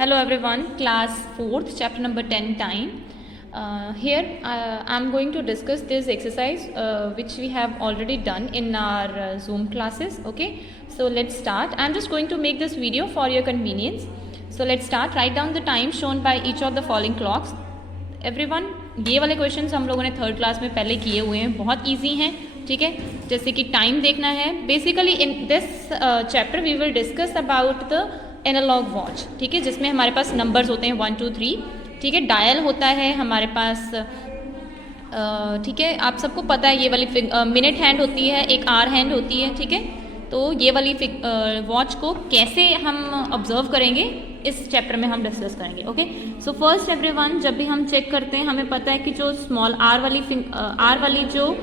Hello everyone, class 4th, chapter number 10 time. Here I am going to discuss this exercise which we have already done in our Zoom classes. Okay, so let's start. I am just going to make this video for your convenience. So let's start. Write down the time shown by each of the following clocks. Everyone, ये वाले questions हम लोगों ने third class में पहले किए हुए हैं, बहुत ईजी हैं. ठीक है, जैसे कि टाइम देखना है. Basically in this chapter we will discuss about the analogue watch. ठीक है, जिसमें हमारे पास नंबर्स होते हैं 1 2 3. ठीक है, डायल होता है हमारे पास. ठीक है, आप सबको पता है ये वाली मिनट हैंड होती है, एक आर हैंड होती है. ठीक है, तो ये वाली वॉच को कैसे हम ऑब्जर्व करेंगे इस चैप्टर में हम डिस्कस करेंगे. ओके, सो फर्स्ट एवरीवन, जब भी हम चेक करते हैं हमें पता है कि जो स्मॉल आर वाली जो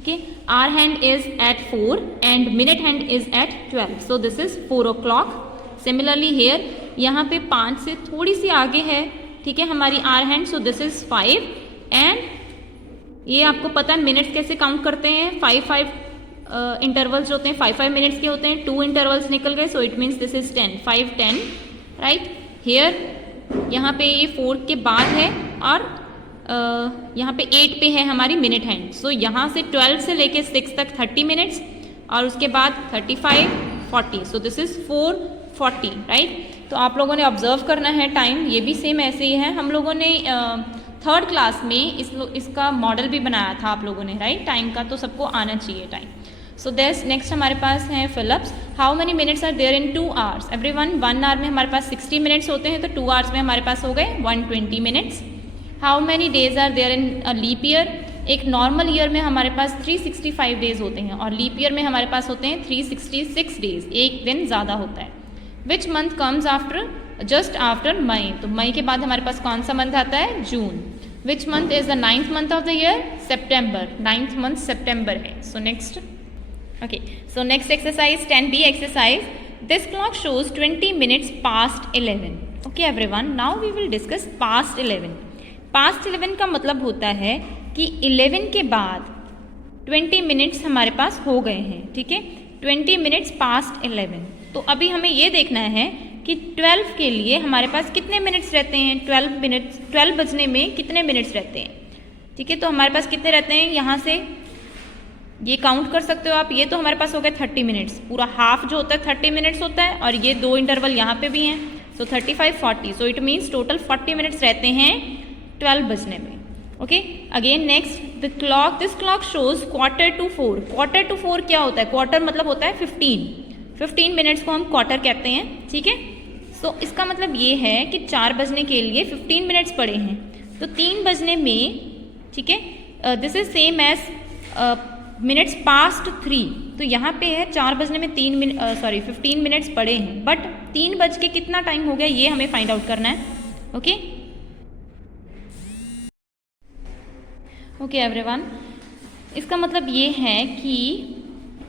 okay, R hand is at 4 and minute hand is at 12. So this is 4 o'clock. Similarly here, यहाँ पे 5 से थोड़ी सी आगे है. ठीक है, हमारी R hand. So this is 5 and ये आपको पता है मिनट्स कैसे काउंट करते हैं. 5 इंटरवल्स होते हैं, 5 मिनट्स के होते हैं. 2 इंटरवल्स निकल गए. So it means this is 10, 5 10. Right, here यहाँ पे ये 4 के बाद है और यहाँ पे 8 पे है हमारी मिनट हैंड. सो यहाँ से 12 से लेके 6 तक 30 मिनट्स और उसके बाद 35 40. So this is 440. राइट, तो आप लोगों ने ऑब्जर्व करना है टाइम. ये भी सेम ऐसे ही है. हम लोगों ने थर्ड क्लास में इसका मॉडल भी बनाया था आप लोगों ने. राइट, टाइम का तो सबको आना चाहिए टाइम. सो देस नेक्स्ट हमारे पास है fill ups. How many minutes are there in 2 hours. Everyone, 1 hour में हमारे पास 60 मिनट्स होते हैं, तो 2 आवर्स में हमारे पास हो गए 120 minutes. How many days are there in leap year. एक नॉर्मल ईयर में हमारे पास 365 डेज होते हैं और लीप ईयर में हमारे पास होते हैं 366 डेज. एक दिन ज़्यादा होता है. Which month comes after just after May. तो मई के बाद हमारे पास कौन सा मंथ आता है? June. Which month is the 9th month of the year? September. 9th month September है. So next, okay, so next exercise 10B exercise. This clock shows 20 minutes past 11. Okay everyone, now we will discuss past 11. Past 11 का मतलब होता है कि 11 के बाद 20 minutes हमारे पास हो गए हैं. ठीक है, 20 मिनट्स पास्ट 11. तो अभी हमें ये देखना है कि 12 के लिए हमारे पास कितने मिनट्स रहते हैं. 12 बजने में कितने मिनट्स रहते हैं. ठीक है, तो हमारे पास कितने रहते हैं, यहाँ से ये काउंट कर सकते हो आप. ये तो हमारे पास हो गए 30 मिनट्स. पूरा हाफ जो होता है 30 मिनट्स होता है और ये 2 इंटरवल यहाँ पे भी हैं. सो 35 40. सो इट मीन्स टोटल 40 मिनट्स रहते हैं 12 बजने में. Okay, again next this clock shows 3:45. 3:45 क्या होता है? क्वार्टर मतलब होता है 15 मिनट्स को हम क्वार्टर कहते हैं. ठीक है, सो इसका मतलब ये है कि 4 बजने के लिए 15 मिनट्स पड़े हैं. तो 3 बजने में, ठीक है, this is same as minutes past 3. तो यहाँ पे है 4 बजने में 15 मिनट्स पड़े हैं, बट 3 बज के कितना टाइम हो गया ये हमें फाइंड आउट करना है. ओके ओके एवरीवन, इसका मतलब ये है कि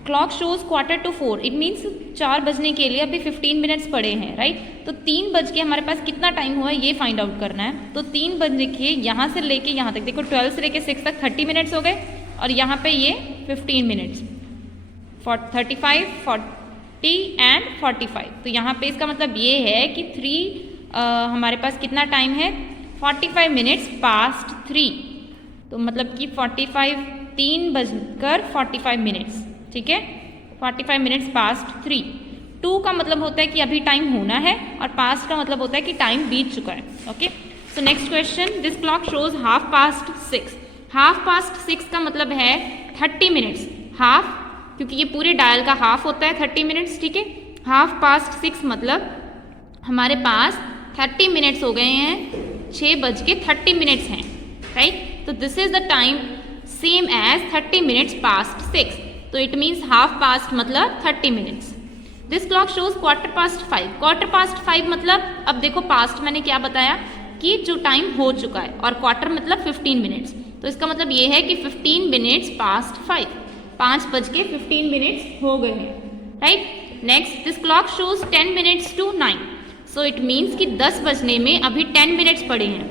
क्लॉक शोज 3:45. इट मीन्स 4 बजने के लिए अभी 15 मिनट्स पड़े हैं. राइट, तो 3 बज के हमारे पास कितना टाइम हुआ ये फाइंड आउट करना है. तो 3 बज के यहाँ से लेके यहाँ तक देखो, 12 से लेके 6 तक 30 मिनट्स हो गए और यहाँ पे ये 15 मिनट्स 35 40 एंड 45. तो यहाँ पे इसका मतलब ये है कि 3 हमारे पास कितना टाइम है, 45 मिनट्स पास्ट 3. तो मतलब कि 3 बजकर 45 मिनट्स. ठीक है, 45 मिनट्स पास्ट 3. 2 का मतलब होता है कि अभी टाइम होना है और पास्ट का मतलब होता है कि टाइम बीत चुका है. Okay, so next question. This clock shows 6:30. 6:30 का मतलब है 30 मिनट्स. हाफ, क्योंकि ये पूरे डायल का हाफ होता है 30 मिनट्स. ठीक है, 6:30 मतलब हमारे पास 30 मिनट्स हो गए हैं. 6:30 हैं. राइट, तो this is the time same as 30 minutes past 6. तो इट मीन्स हाफ पास्ट मतलब 30 मिनट्स. This clock shows 5:15. 5:15 मतलब, अब देखो पास्ट मैंने क्या बताया कि जो टाइम हो चुका है और क्वार्टर मतलब 15 मिनट्स. तो इसका मतलब ये है कि 15 मिनट्स पास्ट 5. 5 बज के 15 मिनट्स हो गए हैं. Right, next this clock shows 10 minutes to 9. So it means कि 10 बजने में अभी 10 मिनट्स पड़े हैं.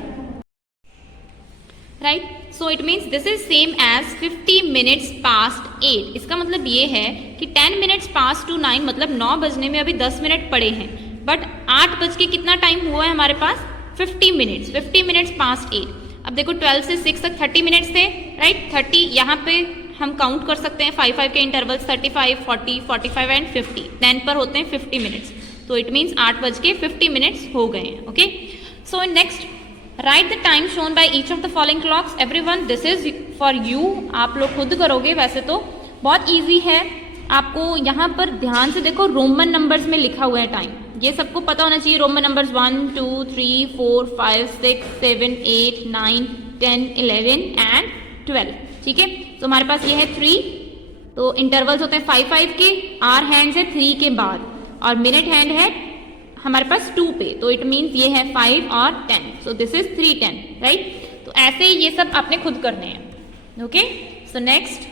Right, so it means this is same as 50 minutes past 8. इसका मतलब ये है कि 10 मिनट्स पास्ट टू 9 मतलब 9 बजने में अभी 10 मिनट पड़े हैं. बट 8 बज के कितना टाइम हुआ है हमारे पास, 50 मिनट्स, 50 मिनट्स पास्ट 8। अब देखो 12 से 6 तक 30 मिनट्स थे, राइट। 30 यहाँ पे हम काउंट कर सकते हैं 5-5 के इंटरवल्स, 35, 40, 45 एंड 50, 10 पर होते हैं 50 मिनट्स, तो इट मीन्स 8 बज के 50 मिनट्स हो गए हैं। Okay, so next right the time shown by each of the following clocks. Everyone this is for you, आप लोग खुद करोगे, वैसे तो बहुत ईजी है। आपको यहाँ पर ध्यान से देखो, रोमन नंबर्स में लिखा हुआ है टाइम, ये सबको पता होना चाहिए। रोमन नंबर्स 1, 2, 3, 4, 5, 6, 7, 8, 9, 10, 11 एंड 12, ठीक है। तो हमारे पास ये है 3, तो इंटरवल्स होते हैं 5-5 के, आर हैंड्स है 3 के बाद, और मिनट हैंड है हमारे पास 2 पे, तो इट मीन्स ये है 5 और 10, सो दिस इज 3:10, राइट। तो ऐसे ही ये सब आपने खुद करने हैं। Okay, so next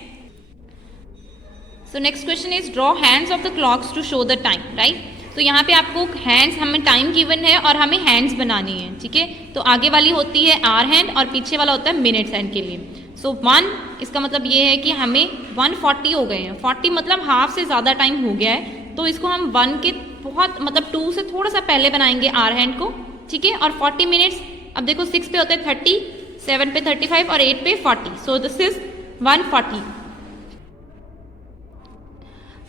question is draw hands of the clocks to show the time, right. तो यहाँ पे आपको हैंड्स, हमें टाइम गिवन है और हमें हैंड्स बनानी है, ठीक है। तो आगे वाली होती है आर हैंड और पीछे वाला होता है मिनट्स हैंड के लिए। सो 1, इसका मतलब ये है कि हमें 1:40 हो गए हैं, 40 मतलब हाफ से ज़्यादा टाइम हो गया है, तो इसको हम 1 के बहुत मतलब 2 से थोड़ा सा पहले बनाएंगे आर हैंड को, ठीक है। और 40 मिनट्स, अब देखो 6 पे होते हैं 30, 7 पे 35 और 8 पे 40, so this is 1:40।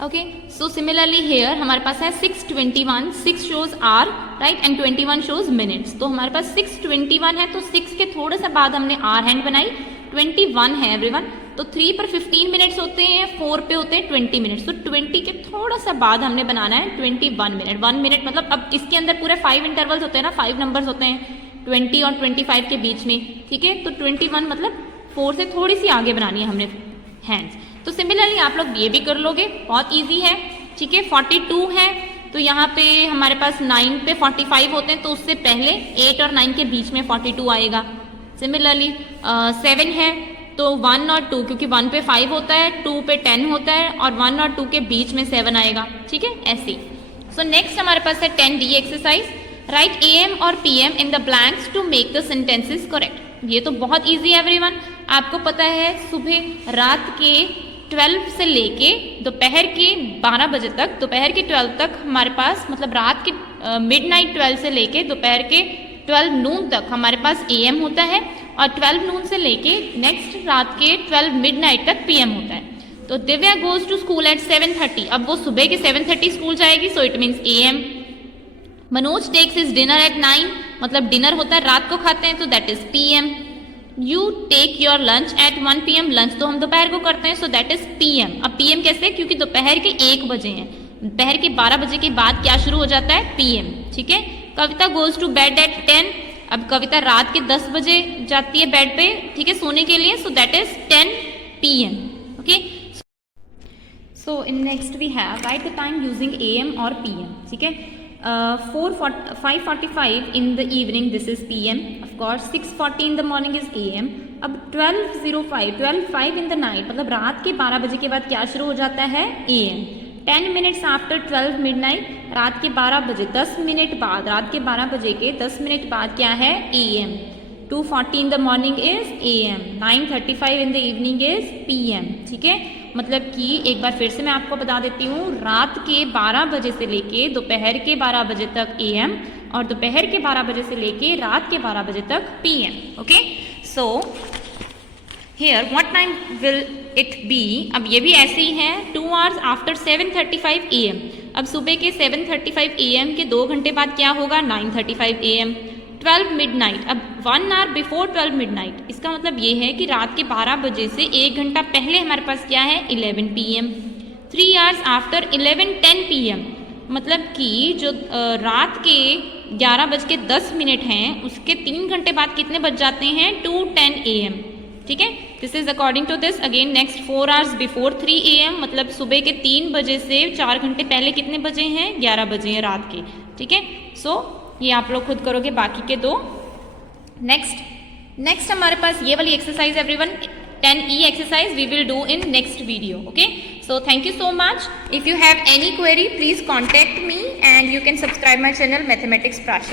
Okay, so similarly here हमारे पास है 6:21, 6 shows hour, right, and 21 shows minutes. तो हमारे पास 6:21 है, तो 6 के थोड़े से बाद हमने आर हैंड बनाई, 21 है एवरीवन। तो 3 पर 15 मिनट्स होते हैं, 4 पे होते हैं 20 मिनट्स, तो 20 के थोड़ा सा बाद हमने बनाना है 21 मिनट। 1 मिनट मतलब अब इसके अंदर पूरे 5 इंटरवल्स होते हैं ना, 5 नंबर्स होते हैं 20 और 25 के बीच में, ठीक है। तो 21 मतलब 4 से थोड़ी सी आगे बनानी है हमने हैंड्स। तो सिमिलरली आप लोग ये भी कर लोगे, बहुत ईजी है, ठीक है। 42 है, तो यहाँ पे हमारे पास 9 पे 45 होते हैं, तो उससे पहले 8 और 9 के बीच में 42 आएगा। सिमिलरली 7 है, तो 1 और 2, क्योंकि 1 पे 5 होता है, 2 पे 10 होता है, और 1 और 2 के बीच में 7 आएगा, ठीक है, ऐसे। सो नेक्स्ट हमारे पास है 10D एक्सरसाइज, राइट AM और PM in the blanks to make the sentences correct. ये तो बहुत ईजी है एवरीवन, आपको पता है सुबह रात के 12 से लेके दोपहर के 12 बजे तक, दोपहर के 12 तक हमारे पास, मतलब रात के मिडनाइट 12 से लेके दोपहर के 12 नून तक हमारे पास AM होता है, और 12 नून से लेके नेक्स्ट रात के 12 मिडनाइट तक PM होता है। तो Divya goes to school at 7:30, अब वो सुबह के 7:30 स्कूल जाएगी, so it means AM। Manoj takes his dinner at 9, मतलब डिनर होता है रात को खाते हैं, तो that is PM। You take your lunch at 1 PM, lunch तो हम दोपहर को करते हैं, सो दैट इज PM। अब PM कैसे, क्योंकि दोपहर के 1 बजे हैं, दोपहर के 12 बजे के बाद क्या शुरू हो जाता है, PM, ठीक है। कविता गोज टू बेड एट 10, अब कविता रात के 10 बजे जाती है बेड पे, ठीक है, सोने के लिए, so that is 10 PM, okay. So in next we have write the time using AM और PM, ठीक है। 5:45 in the evening, this is PM, of course. 6:40 in the morning is AM. अब 12:05 in the night, मतलब रात के 12 बजे के बाद क्या शुरू हो जाता है, AM। 10 minutes after 12 midnight, रात के 12 बजे 10 मिनट बाद, रात के 12 बजे के 10 मिनट बाद क्या है, AM। 2:40 in the morning is AM, 9:35 in the evening is PM, ठीक है। मतलब कि एक बार फिर से मैं आपको बता देती हूँ, रात के 12 बजे से लेके दोपहर के 12 बजे तक AM, और दोपहर के 12 बजे से लेके रात के 12 बजे तक PM, okay. So here what time will it be, अब ये भी ऐसे ही है, 2 hours आफ्टर 7:35 AM। अब सुबह के 7:35 AM के 2 घंटे बाद क्या होगा, 9:35 AM। 12 मिडनाइट, अब 1 hour बिफोर 12 मिडनाइट, इसका मतलब ये है कि रात के 12 बजे से 1 घंटा पहले हमारे पास क्या है, 11 PM। 3 hours आफ्टर 11:10 PM, मतलब कि जो रात के 11:10 हैं, उसके 3 घंटे बाद कितने बज जाते हैं, 2:10 AM, ठीक है। This is according to this. Again next 4 hours before 3 AM, मतलब सुबह के 3 बजे से 4 घंटे पहले कितने बजे हैं, 11 बजे हैं रात के, ठीक है। सो ये आप लोग खुद करोगे बाकी के 2। नेक्स्ट हमारे पास ये वाली exercise everyone, 10E exercise we will do in next video, okay. So thank you so much. If you have any query, please contact me and you can subscribe my channel Mathematics Prashar.